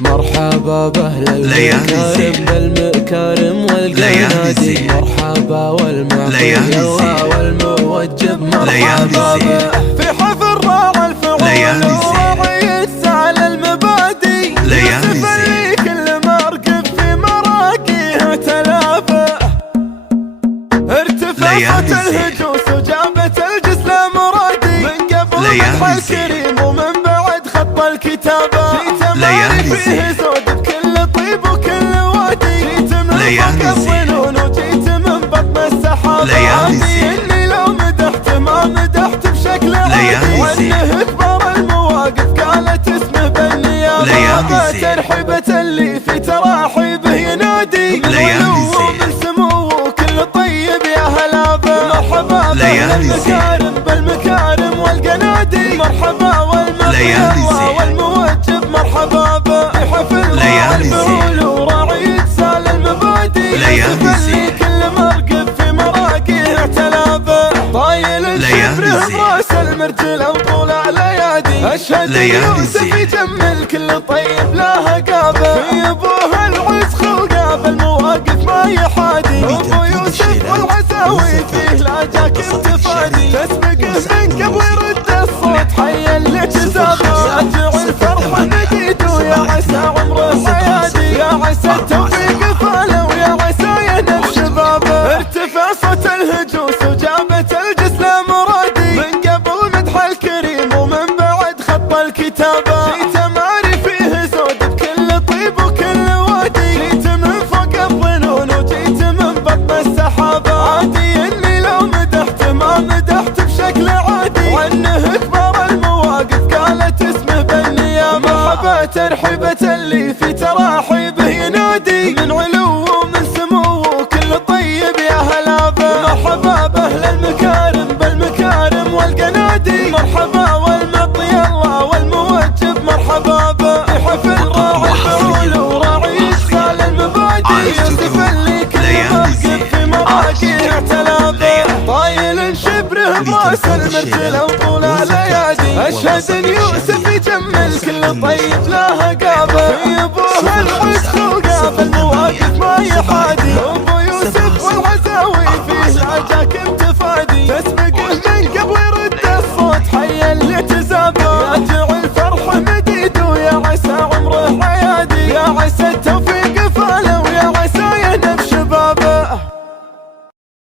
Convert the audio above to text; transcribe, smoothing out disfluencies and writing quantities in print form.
مرحبا بأهل المكارم بالمكارم والقنادي، مرحبا والمعطي الله والموجب مرحبا به. في حفل راعى الفعول وراعي السعى للمبادئ، يوسف اللي كل مرقب في مراقيها تلافى، ارتفعت الهجوس وجابت الجسل مرادي، من قبل مدح الكريم ومن بعد خط الكتابة، جيت مالي فيه زود بكل طيب وكل وادي، جيت من فوق الظنون وجيت من بطن السحابة، عادي اني لو مدحت ما مدحت بشكل عادي، وانه كبار المواقف قالت اسمه بالنيابة، ترحيبة اللي في تراحيبه ينادي، من علو ومن سمو كل طيب يا هلا به، مرحبا بالمكارم بالمكارم والقنادي، مرحبا والمطي الله والموجب مرحبا به، حفل راعي الفعول وراعي سال المبادئ، يوسف اللي كل مرقب في مراقيه تلافى، طايل الشبر براس المرجل وطول الايادي، اشهد يوسف يجمل كل طيب لها قابه، في ابوه العز خلقه بالمواقف ما يحادي، ابو يوسف والعساوي فيه لا جاك انتفادي، تسبقه من قبل يرد الصوت حيا اللي جذابه، راجع الفرحه نديده يا عسى عمره حيادي، يا عسى التوفيق فاله ويا عسى ينال شبابه، ارتفع صوت الهجوس وجابت الجسل مرادي، من قبل مدح الكريم ومن بعد خط الكتابه، جيت ماري فيه زود بكل طيب وكل وادي، جيت من فوق الظنون وجيت من بطن السحابه، عادي اني لو مدحت ما مدحت بشكل عادي، وانه كبار المواقف قالت اسمه بالنيابه، مرحبا ترحيبة اللي في تراحيبه ينادي، من علو ومن سمو كل طيب يا هلا به، مرحبا باهل المكارم بالمكارم والقنادي، مرحبا والمطي الله والموجب مرحبا به، حفل راعي الفعول وراعي سال المبادئ، يوسف اللي كل مرقب في مراقيه تلافى، طايل شبره براس المرجل وطول الايادي، اشهد ان يوسف يجمل كل طيب لها قابه، في ابوه العز خلقه